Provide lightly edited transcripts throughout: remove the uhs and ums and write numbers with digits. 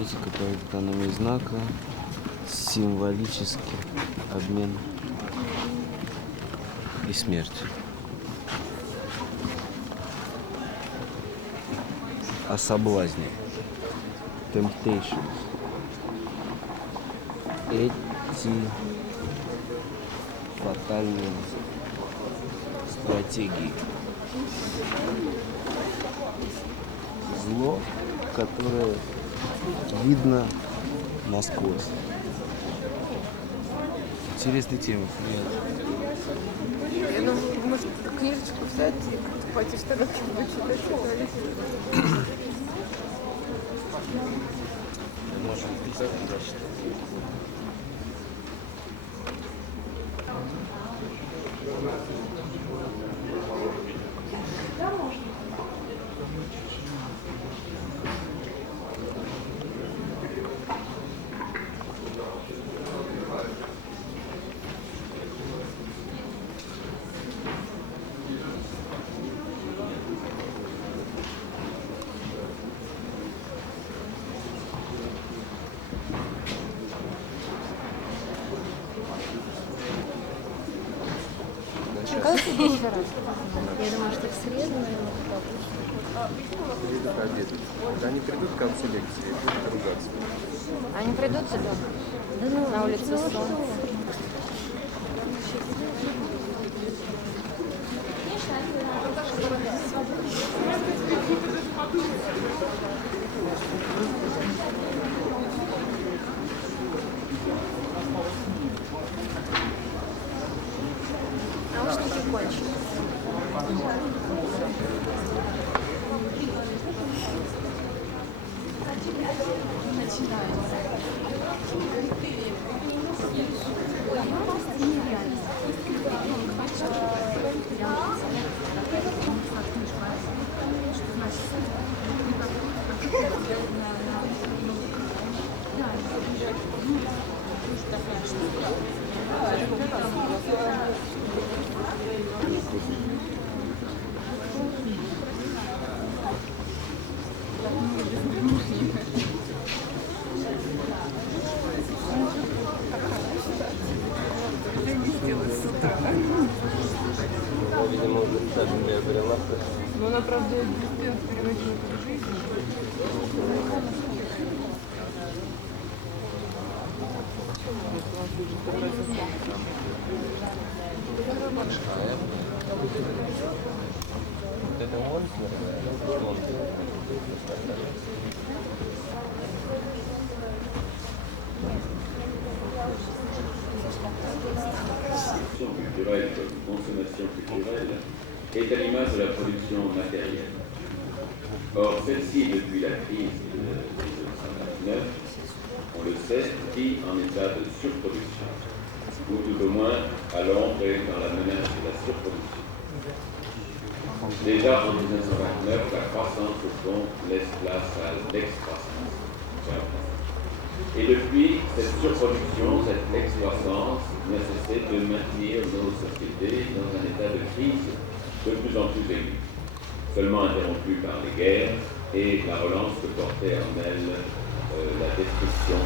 политика по экономии знака, символический обмен и смерть. О соблазне. Temptations. Эти фатальные стратегии. Зло, которое видно насквозь. Интересная тема. Я думаю, может, книжечку взять и как-то пойти что-нибудь почитать. Можем писать, значит. Когда ты будешь выбирать? Я думаю, что в среду, наверное, Придут обедать. Когда они придут к концу лекции, будут ругаться. Они придут сюда? Да ну, на улице солнце. Наушники кончились. Видимо, уже даже не обрела. Но она, правда, диспенс переводила в жизнь. Это он, почему он? Culturelle comme consommation culturelle est à l'image de la production matérielle. Or, celle-ci, depuis la crise de 1929, on le sait, vit en état de surproduction, ou tout au moins à l'ombre et dans la menace de la surproduction. Déjà en 1929, la croissance au fond laisse place à l'excroissance. Et depuis, cette surproduction, cette excroissance n'a cessé de maintenir nos sociétés dans un état de crise de plus en plus aigu, seulement interrompu par les guerres et la relance que portait en elle la destruction,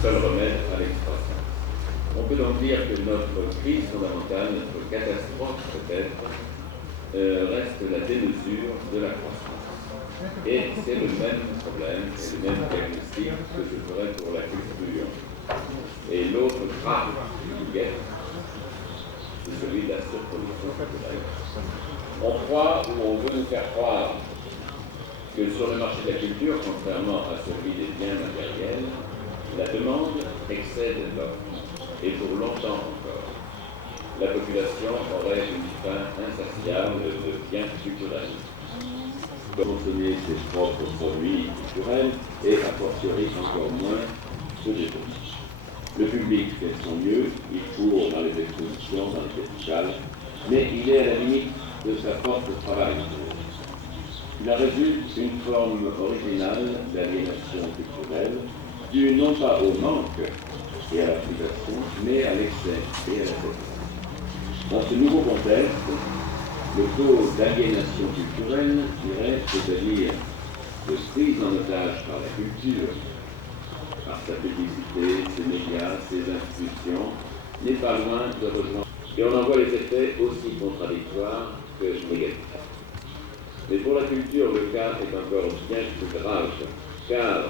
seul remède à l'excroissance. On peut donc dire que notre crise fondamentale, notre catastrophe peut-être, reste la démesure de la croissance. Et c'est le même problème, et le même diagnostic que je ferai pour la culture. Et l'autre frappe du guet, c'est celui de la surproduction culturelle. On croit ou on veut nous faire croire que sur le marché de la culture, contrairement à celui des biens matériels, la demande excède l'offre, et pour longtemps encore. La population aurait une faim insatiable de biens culturels. Consommer ses propres produits culturels et a fortiori encore moins ceux des politiques. Le public fait son mieux, il court dans les expositions, dans les capitales, mais il est à la limite de sa force de travail. Il en résulte une forme originale d'aliénation culturelle, due non pas au manque et à la privation, mais à l'excès et à la dette. Dans ce nouveau contexte, le taux d'aliénation culturelle, je dirais, c'est-à-dire de prise en otage par la culture par sa publicité, ses médias, ses institutions, n'est pas loin de rejoindre. Et on en voit les effets aussi contradictoires que négatifs. Mais pour la culture, le cas est encore bien plus grave, car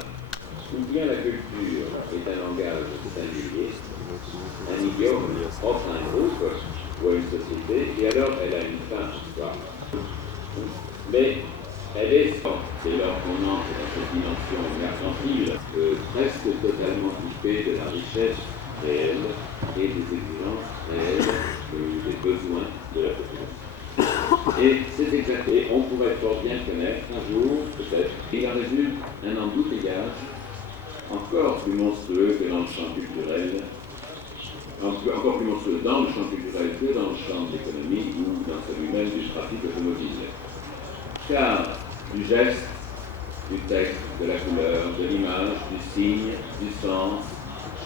ou bien la culture est un langage singulier, un idiome propre à un groupe ou à une société, et alors elle a une fin histoire. Mais elle est, dès lors qu'on entre dans cette dimension mercantile, presque totalement coupée de la richesse réelle et des exigences réelles des besoins de la population. Et c'est exact. Et on pourrait fort bien connaître un jour, peut-être, il en résulte un embouteillage encore plus monstrueux que dans le champ culturel, encore plus monstrueux dans le champ culturel que dans le champ de l'économie ou dans celui-même du trafic automobile. Car du geste, du texte, de la couleur, de l'image, du signe, du sens,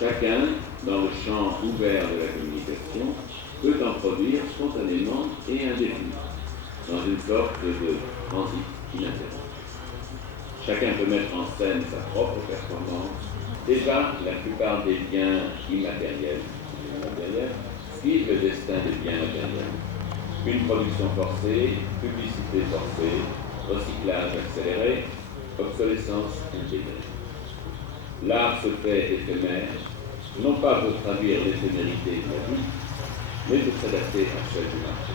chacun, dans le champ ouvert de la communication, peut en produire spontanément et indéfiniment, dans une sorte de transit ininterrompu. Chacun peut mettre en scène sa propre performance. Déjà, la plupart des biens immatériels suivent le destin des biens matériels. Une production forcée, publicité forcée, recyclage accéléré, obsolescence intégrée. L'art se fait éphémère, non pas pour traduire l'éphémérité de la vie, mais pour s'adapter à celle du marché.